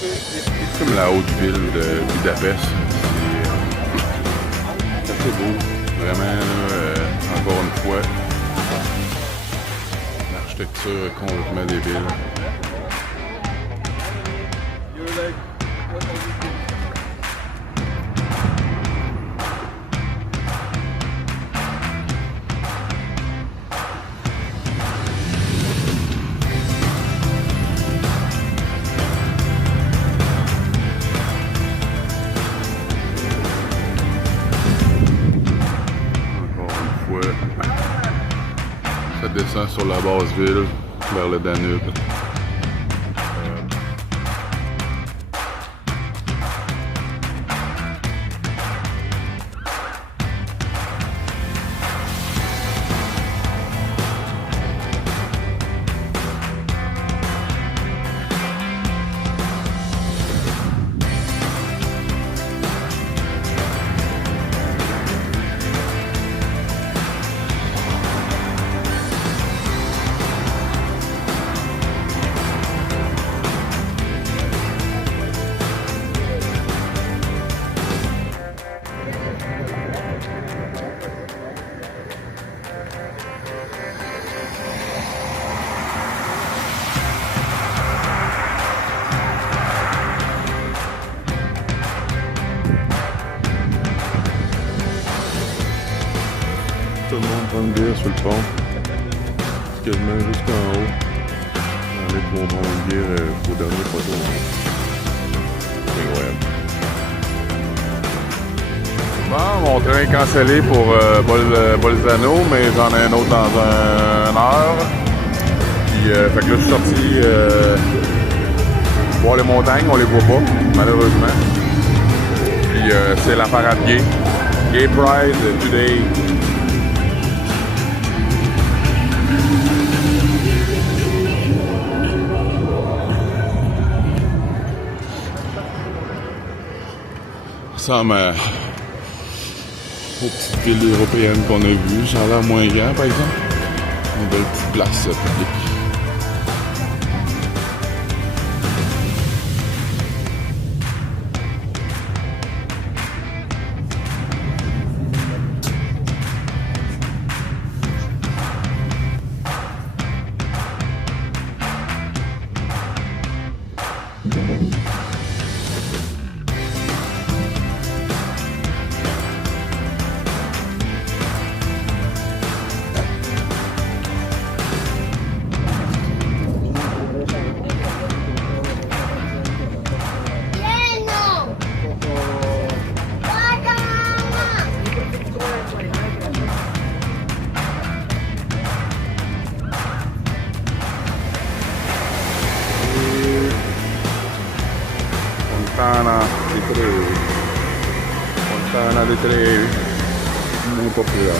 C'est comme la haute ville de Budapest. C'est assez beau. Vraiment, encore une fois, l'architecture est complètement débile. Ça descend sur la basse ville vers le Danube. Tout le monde prend une bière sur le pont. C'est quasiment jusqu'en haut. On est pour prendre une bière au dernier poteau. C'est incroyable. Bon, mon train est cancellé pour Bolzano, mais j'en ai un autre dans une heure. Puis, fait que là, je suis sorti voir les montagnes, on les voit pas, malheureusement. Puis, c'est la parade gay. Gay Pride today. Ça ressemble aux petites villes européennes qu'on a vues. Ça a l'air moins grand, par exemple. Une belle petite place publique. Fontana di Trevi, muy popular.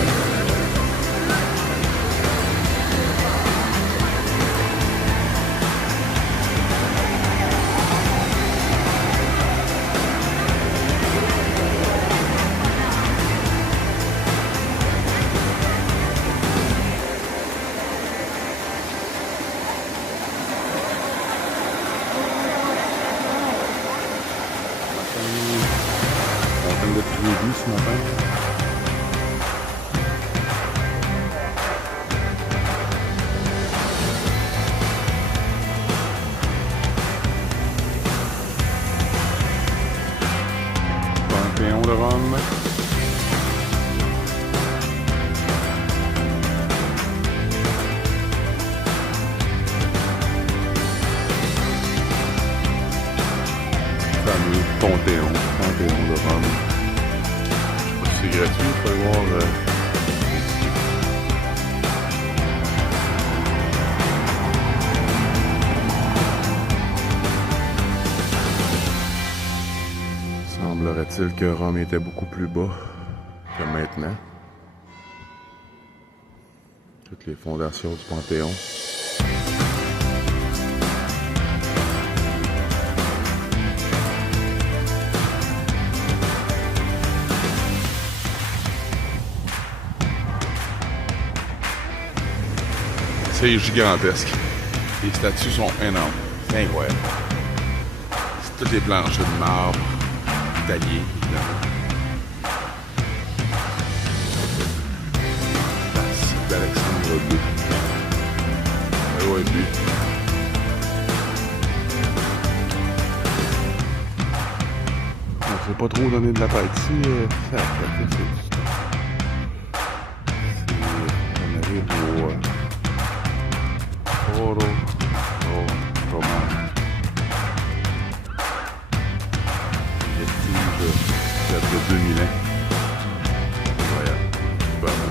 De Trevi ce matin. Panthéon de Rome. Fameux Panthéon de Rome. C'est gratuit, il faut le voir. Semblerait-il que Rome était beaucoup plus bas que maintenant. Toutes les fondations du Panthéon. C'est gigantesque. Les statues sont énormes. C'est incroyable. Toutes les planches de marbre, taillées, évidemment. Place d'Alexandre II. Ouais, lui. On ne s'est pas trop donné de la tête ici. Ça a fait on arrive au Foro Romano. Vestige de 2000 ans. Incroyable. Super bon.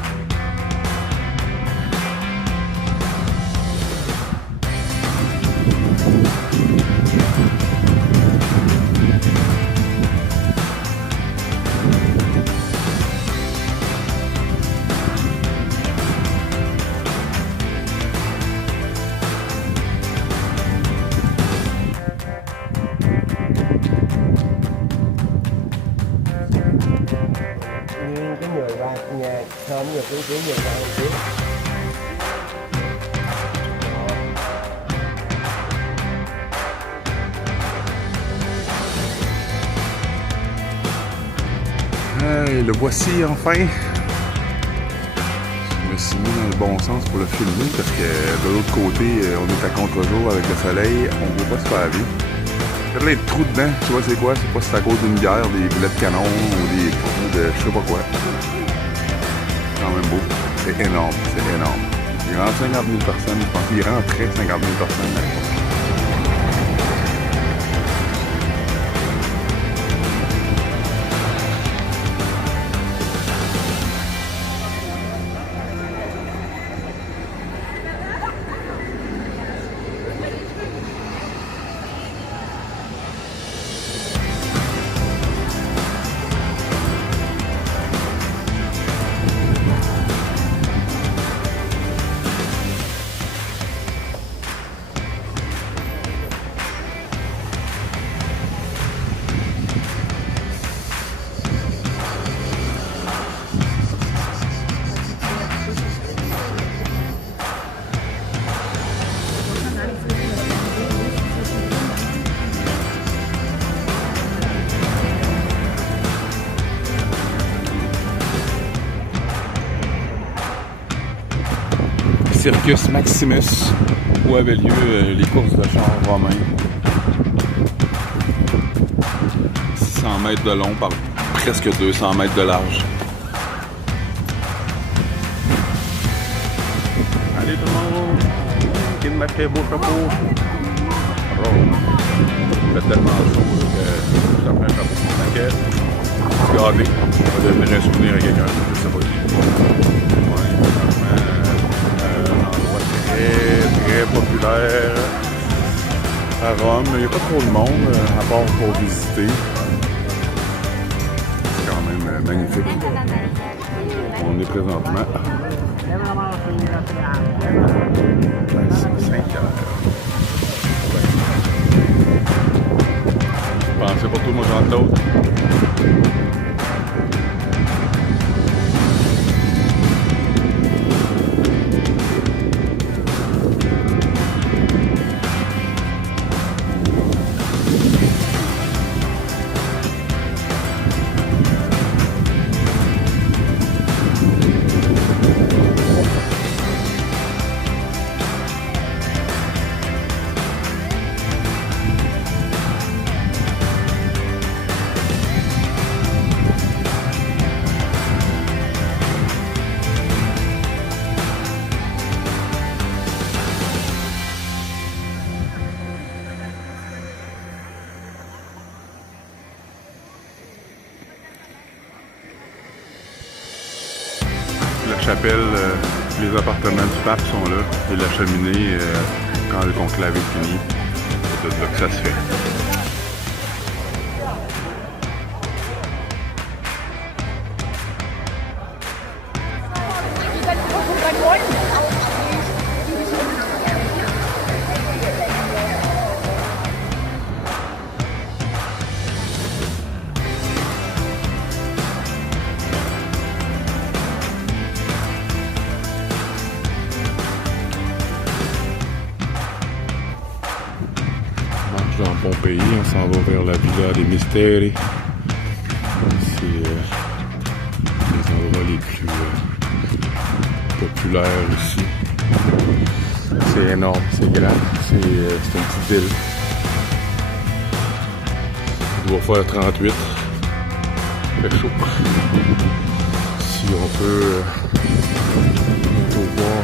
Cái người ba nhà thơm được cái người ba một Hey, le voici enfin! Je me suis mis dans le bon sens pour le filmer parce que de l'autre côté, on est à contre-jour avec le soleil, on voit pas super bien. Il y a plein de trous dedans, tu vois c'est quoi? C'est pas si c'est à cause d'une guerre, des boulets de canon ou des trous de je sais pas quoi. C'est quand même beau. C'est énorme, c'est énorme. Il rentre 50 000 personnes, je pense qu'il rentrait 50 000 personnes à l'époque. Circus Maximus, où avaient lieu les courses de chars romains. 600 mètres de long par presque 200 mètres de large. Allez tout le monde! Qui me fait beau chapeau? Oh, il fait tellement chaud que ça fait un chapeau pour ma quête. Regardez, ça va devenir un souvenir à quelqu'un, je sais pas qui. Ouais, franchement. Très populaire à Rome. Il n'y a pas trop de monde, à part pour visiter. C'est quand même magnifique. On est présentement à Saint-Pierre. Pensez pour tout, moi j'en d'autres. La chapelle, les appartements du pape sont là et la cheminée, quand le conclave est fini, c'est de là que ça se fait. marche dans Pompéi, on s'en va vers la Villa des Misteri. C'est les endroits les plus populaires ici. C'est énorme, c'est grand, c'est une petite ville. Il doit faire 38. Il fait chaud. Si on peut voir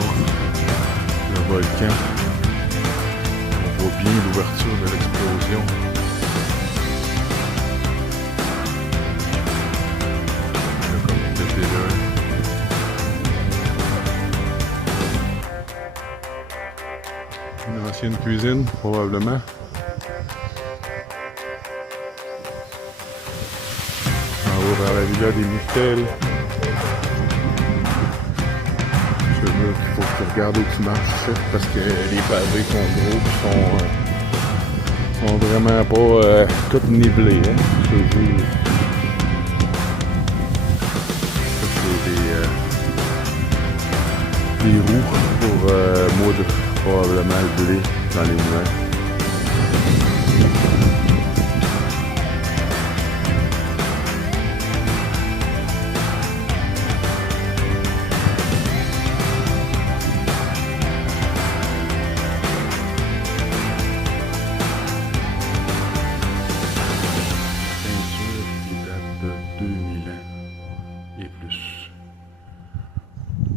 le volcan, on voit bien l'ouverture de l'explosion. Il a comme pété là. Une ancienne cuisine, probablement. On va vers la Villa des Misteri. Il faut que tu regardes où tu marches ici, parce que les pavés sont gros et sont vraiment pas tout nivelés. Hein? Ça, c'est des roues pour moudre probablement le blé dans les moulins. De 2000 ans et plus.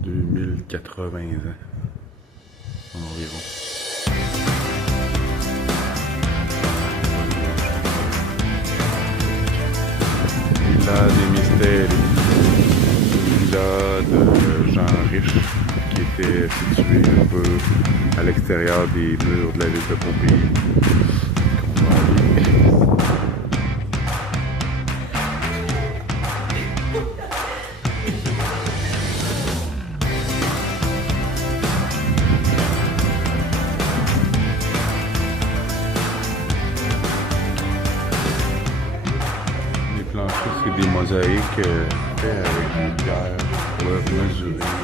2080 ans environ. Villa des Misteri, villa de gens riches qui était située un peu à l'extérieur des murs de la ville de Pompéi. On va aller. C'est des mosaïques faites avec des pierres pour mesurer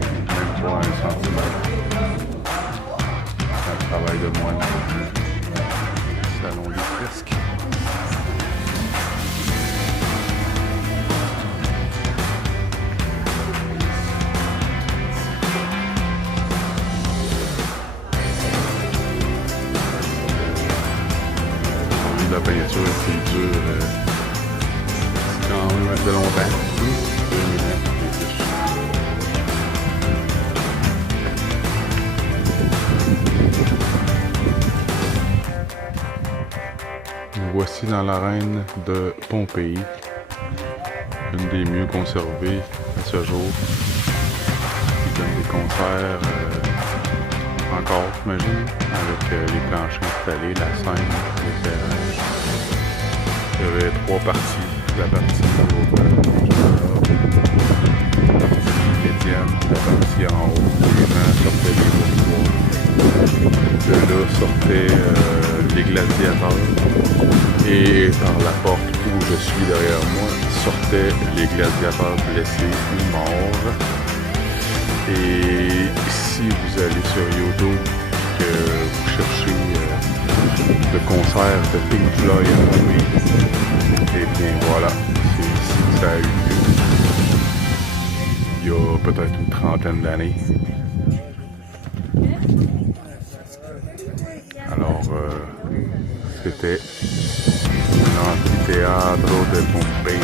même pas 1 centimètre. C'est un travail de moine. Salon des fresques. La peinture qui dure quand même assez longtemps. 2000 ans et plus. Nous voici dans l'arène de Pompéi, une des mieux conservées à ce jour, qui donne des concerts encore, j'imagine, avec les planchers installés, la scène, l'éclairage. Il y avait 3 parties. La partie médiane, la partie en haut, les gens sortaient des bourgeois. De là sortaient les gladiateurs. Et par la porte où je suis derrière moi, sortaient les gladiateurs blessés ou morts. Et si vous allez sur YouTube, que vous cherchez le concert de Pink Floyd à Paris, et bien voilà, c'est ici que ça a eu lieu. Il y a peut-être une trentaine d'années. Alors, c'était l'amphithéâtre de Pompéi,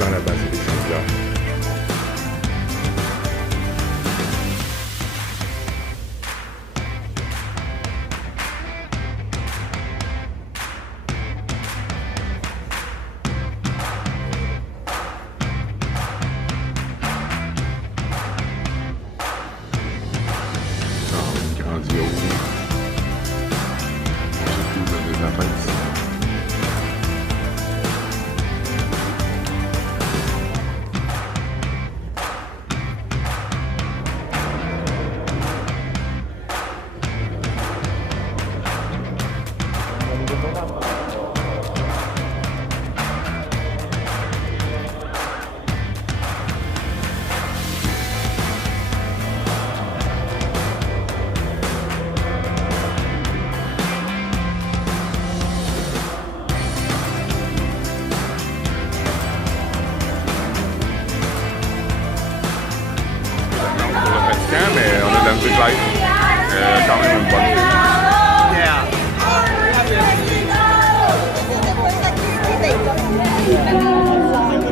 dans la basilique Saint-Pierre.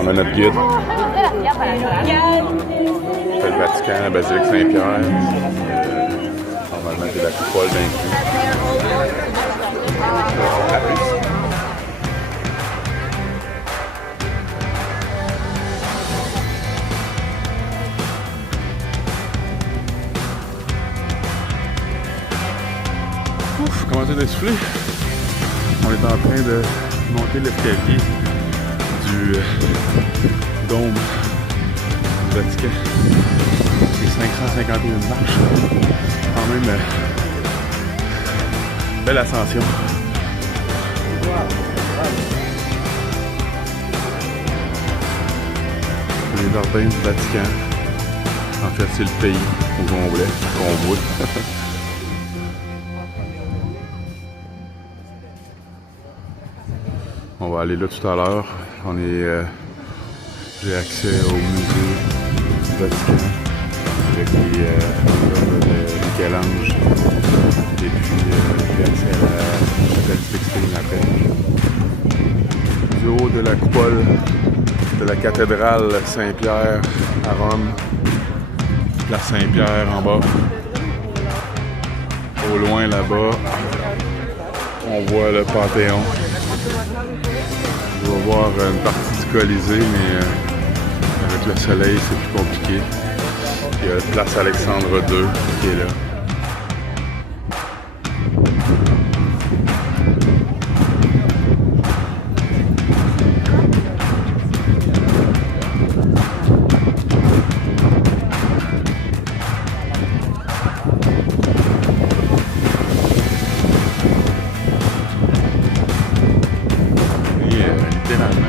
On a notre guide. C'est le Vatican, la basilique Saint-Pierre. Normalement, c'est la coupole d'inclus. Ouf, commencé d'essouffler. On est en train de monter l'escalier du dôme du Vatican. C'est 551 marches. Quand même, belle ascension. Les jardins du Vatican. En fait, c'est le pays au complet qu'on voit. On va aller là tout à l'heure. J'ai accès au musée du Vatican avec les œuvres de Michel-Ange. Et puis j'ai accès à la chapelle Sixtine-Appel. Du haut de la coupole de la cathédrale Saint-Pierre à Rome. La Saint-Pierre en bas. Au loin là-bas, on voit le Panthéon. On va voir une partie du Colisée, mais avec le soleil, c'est plus compliqué. Il y a la place Alexandre II qui est là.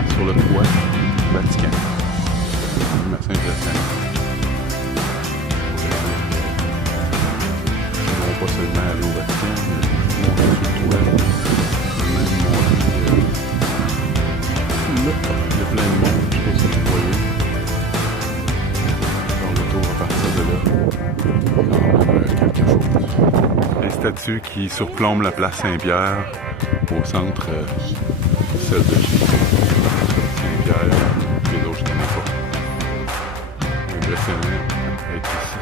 Sur le toit du Vatican. C'est assez intéressant. Non pas seulement aller au Vatican, mais monter sur le toit. Même monter là. Il y a plein de monde, je sais pas si vous voyez. Dans le tour à partir de là. Quelque chose. Les statues qui surplombent la place Saint-Pierre au centre, celle de Saint-Pierre, les autres, je ne connais pas. Impressionnant d'être ici.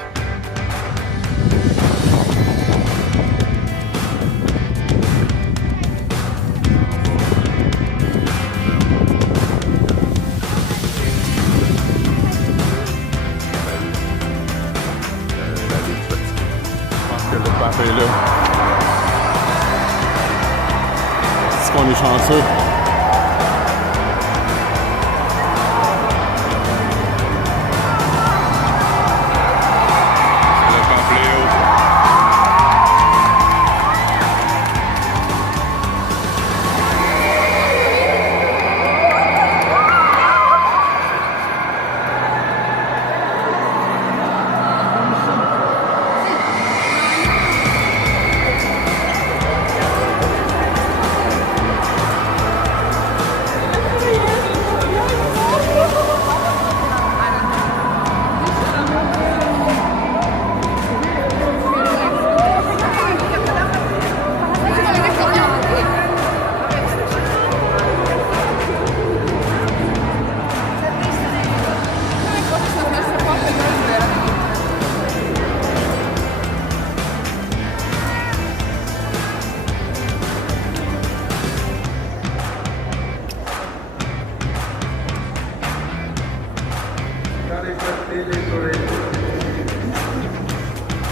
La ville du Vatican. Je pense que le pape est là. Est-ce qu'on est chanceux?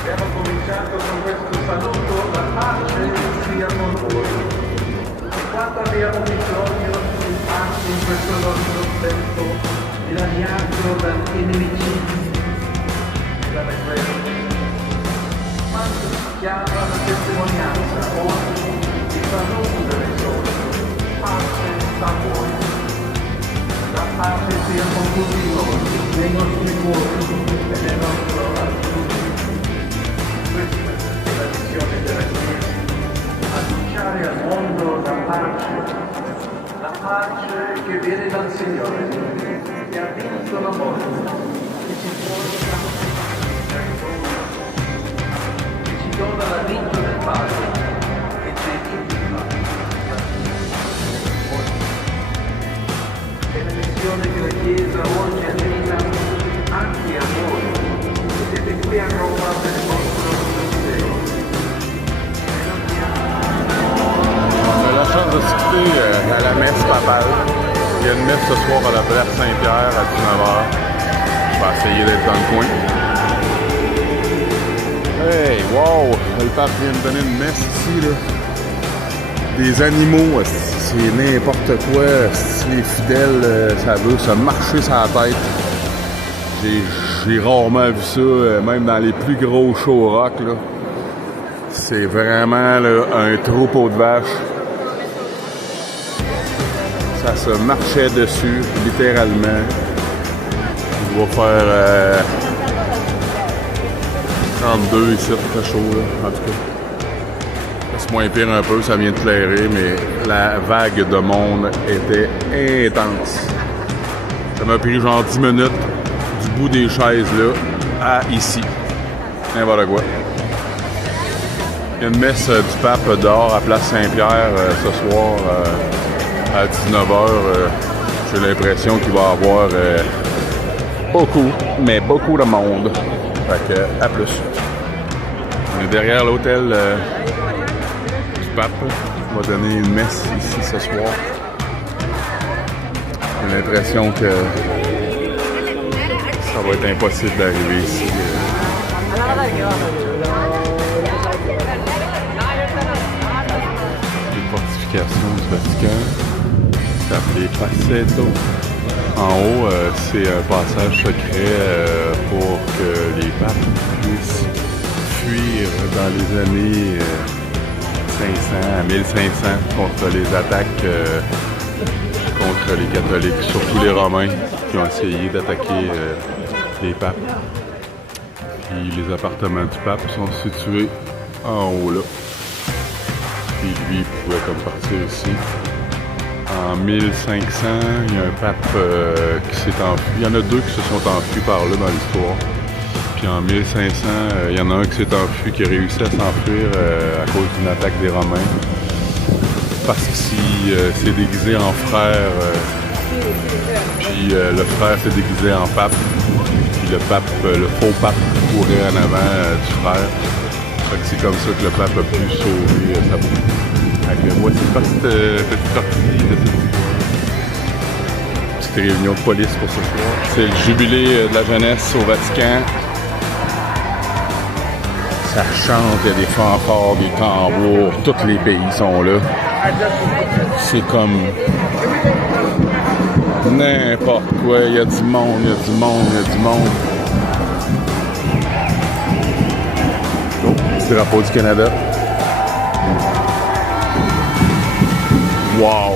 Abbiamo cominciato con questo saluto, la pace sia con voi. E quando abbiamo bisogno di pace in questo nostro tempo, dilaniato dagli nemici della guerra, quando si chiama la testimonianza, oggi il saluto delle sole, pace a voi. La pace sia con tutti noi, nei nostri cuori e nel nostro aiuto. Questa è la missione della Chiesa, annunciare al mondo la pace che viene dal Signore, che ha vinto la morte, che ci dona la vita del Padre e ci indica la vita. È la missione che la Chiesa papale. Il y a une messe ce soir à la place Saint-Pierre à 19h. Je vais essayer d'être dans le coin. Hey, wow! Le pape vient de donner une messe ici, là. Des animaux, c'est n'importe quoi. Si les fidèles, ça veut se marcher sur la tête. J'ai rarement vu ça, même dans les plus gros shows rock, là. C'est vraiment là, un troupeau de vaches. Ça se marchait dessus, littéralement. Il va faire 32 ici, très chaud, là, en tout cas. C'est moins pire un peu, ça vient de clairer, mais la vague de monde était intense. Ça m'a pris genre 10 minutes du bout des chaises là à ici. N'importe quoi. Il y a une messe du pape dehors à Place Saint-Pierre ce soir à 19h. J'ai l'impression qu'il va y avoir beaucoup, mais beaucoup de monde. Fait que, à plus. On est derrière l'hôtel du pape. On va donner une messe ici ce soir. J'ai l'impression que ça va être impossible d'arriver ici. Les fortifications du Vatican. C'est appelé Passetto. En haut, c'est un passage secret pour que les papes puissent fuir dans les années 500 à 1500 contre les attaques contre les catholiques, surtout les Romains qui ont essayé d'attaquer les papes. Puis les appartements du pape sont situés en haut là. Puis lui, il pouvait comme partir ici. En 1500, il y a un pape qui s'est enfui. Il y en a deux qui se sont enfuis par là dans l'histoire. Puis en 1500, il y en a un qui s'est enfui, qui a réussi à s'enfuir à cause d'une attaque des Romains. Parce qu'il s'est déguisé en frère. Puis le frère s'est déguisé en pape. Puis le faux pape courait en avant du frère. Fait que c'est comme ça que le pape a pu sauver sa peau. Voici une petite partie de cette petite réunion de police pour ce soir. C'est le jubilé de la jeunesse au Vatican. Ça chante, il y a des fanfares, des tambours, tous les pays sont là. C'est comme n'importe quoi, il y a du monde, il y a du monde, il y a du monde. Oh, petit drapeau du Canada. Wow!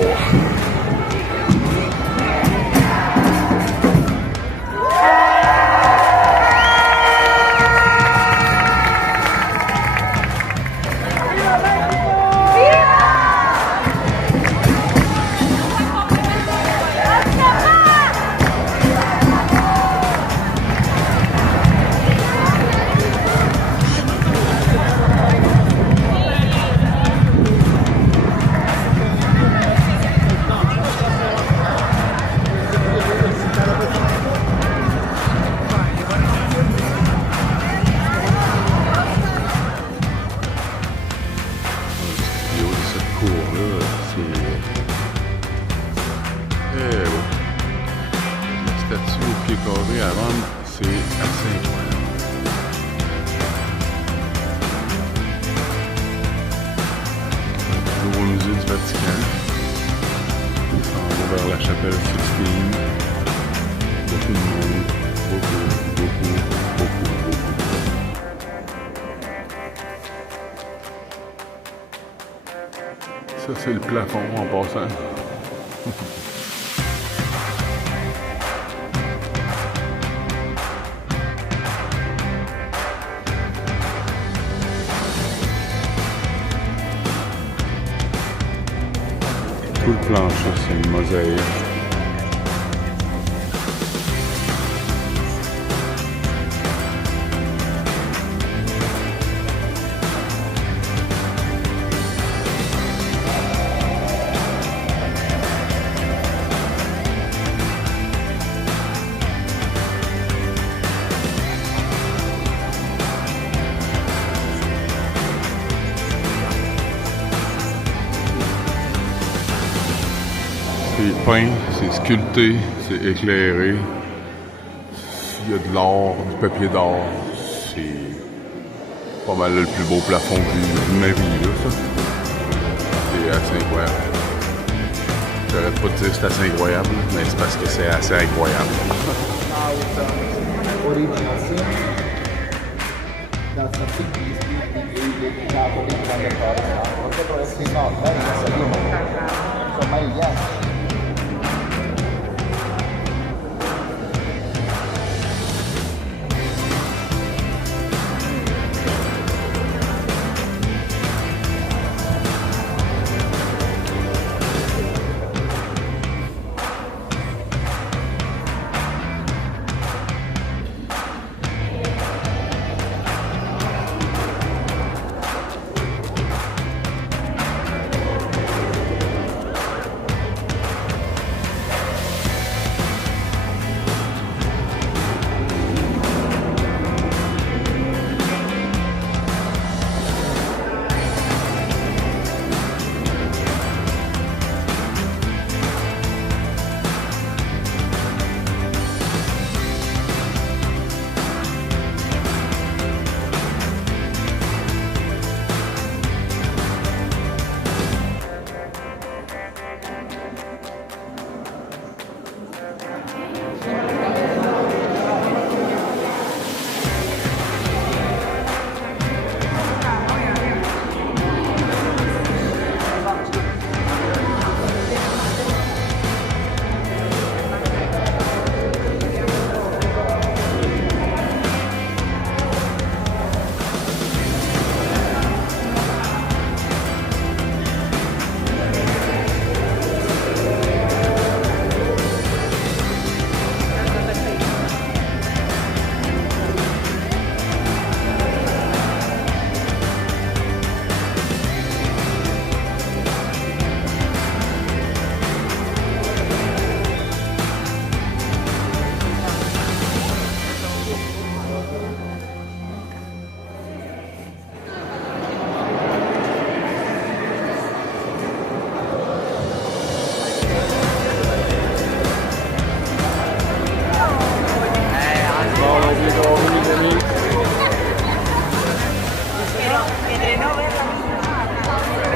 À Rome, c'est assez incroyable. Toujours au musée du Vatican. On s'en va vers la chapelle Sixtine. Beaucoup de monde. Beaucoup. Ça, c'est le plafond en passant. Tout le plancher, c'est une mosaïque. C'est peint, c'est sculpté, c'est éclairé. Il y a de l'or, du papier d'or. C'est pas mal le plus beau plafond que j'ai vu de ma vie, là, ça. C'est assez incroyable. J'arrête pas de dire que c'est assez incroyable, mais c'est parce que c'est assez incroyable. Original sin. That's a big piece di Napoli quando poi si nota insomma gli altri.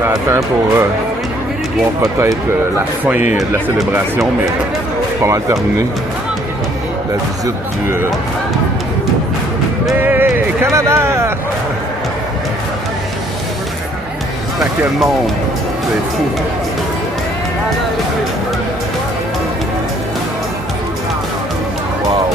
J'attends pour voir peut-être la fin de la célébration, mais c'est pas mal terminé. La visite du... Hey, Canada! Paquet de monde, c'est fou. Wow!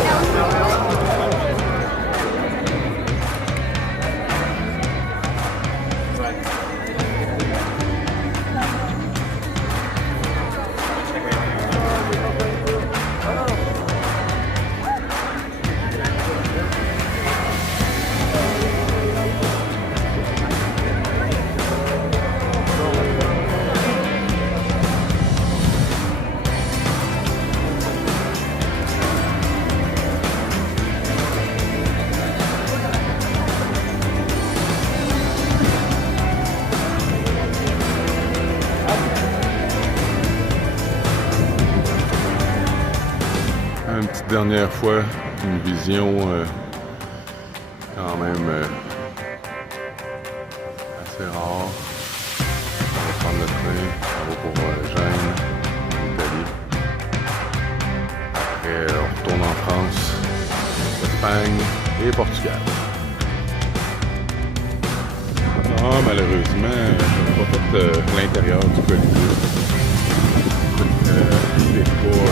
Une petite dernière fois, une vision quand même assez rare. On va prendre le train, on va pour Gênes, en Italie. Après, on retourne en France, Espagne et Portugal. Ah, malheureusement, je n'ai pas fait l'intérieur du Colisée. C'est pas...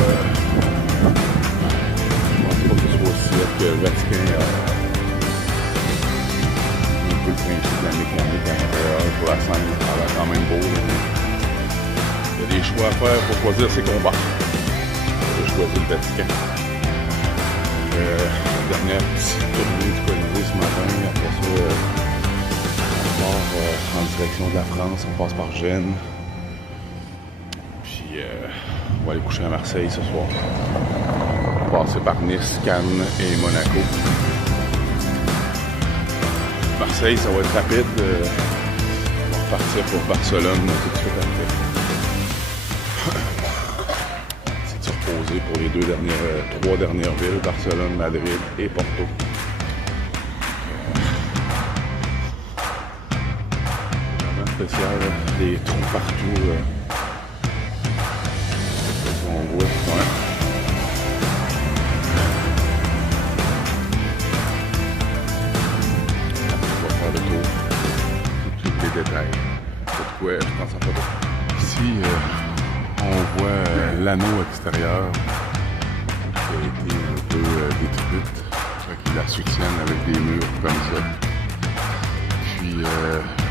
Je pense pas que ce soit aussi que le Vatican a un peu le principe de la mécanique à l'intérieur pour la scène. Ça a l'air quand même beau. Là. Il y a des choix à faire pour choisir ses combats. J'ai choisi le Vatican. Dernière petite tournée du Colisée ce matin. Après ça, on part en direction de la France. On passe par Gênes. Puis on va aller coucher à Marseille ce soir. Passer par Nice, Cannes et Monaco. Marseille, ça va être rapide. On va repartir pour Barcelone tout de suite après. composé pour les trois dernières villes, Barcelone, Madrid et Porto. Vraiment spécial, des trous partout. On voit, ouais. On va faire le tour. Tous les détails. C'est de quoi je pense en photo. Ici, on voit l'anneau extérieur qui a été un peu détruite. Ils la soutiennent avec des murs comme ça. Puis,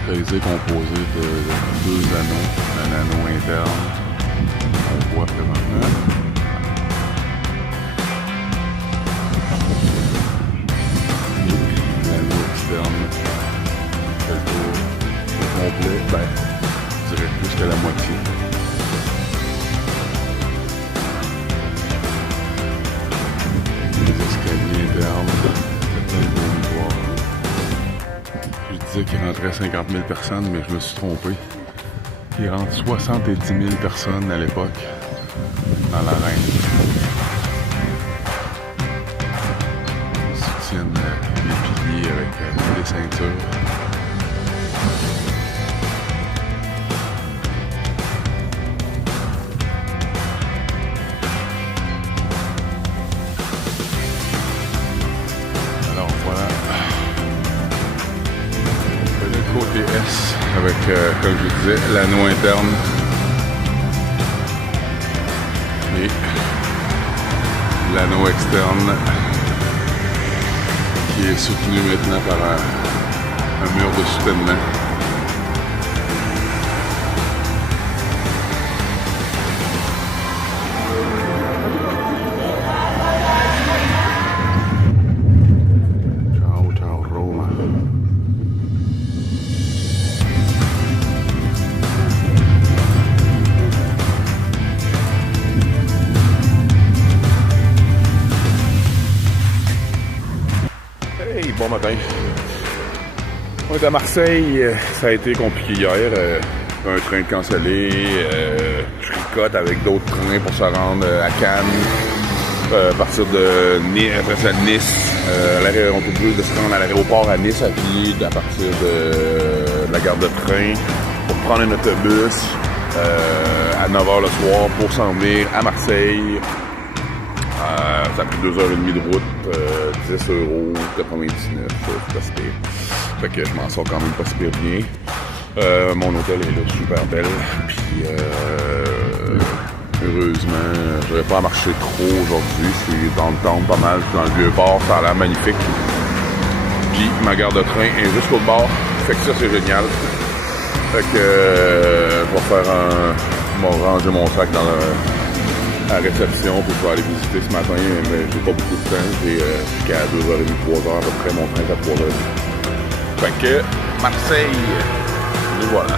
réalisé composé de deux anneaux, un anneau interne. On voit présentement. Et l'anneau externe fait le tour au complet, ben, je dirais plus que la moitié. Les escaliers internes, c'est un dormitoire. Je disais qu'il rentrait 50 000 personnes, mais je me suis trompé. Il rentre 70 000 personnes à l'époque dans l'arène. Ils soutiennent les piliers avec des ceintures. Alors voilà. Le côté S avec, comme je disais, l'anneau interne. Et l'anneau externe qui est soutenu maintenant par un mur de soutènement. Ciao, ciao Roma. Hey, bon matin. On est à Marseille. Ça a été compliqué hier. Un train de cancellé. Je tricote avec d'autres trains pour se rendre à Cannes. À partir de Nice, après ça Nice. On peut plus de se rendre à l'aéroport à Nice à pied à partir de la gare de train pour prendre un autobus à 9h le soir pour s'en venir à Marseille. Ça a pris 2h30 de route, 10 €, 99, c'est pas si pire. Fait que je m'en sors quand même pas si pire bien. Mon hôtel est là, super belle. Puis heureusement, je n'aurais pas à marcher trop aujourd'hui. C'est dans le temps pas mal, dans le vieux port, ça a l'air magnifique. Puis ma gare de train est juste au bord. Fait que ça c'est génial. Fait que je vais faire ranger mon sac dans la réception pour pouvoir aller visiter ce matin, mais j'ai pas beaucoup de temps. J'ai jusqu'à 2h30, 3h à peu près, mon train est à 3h30. Fait que Marseille, nous voilà.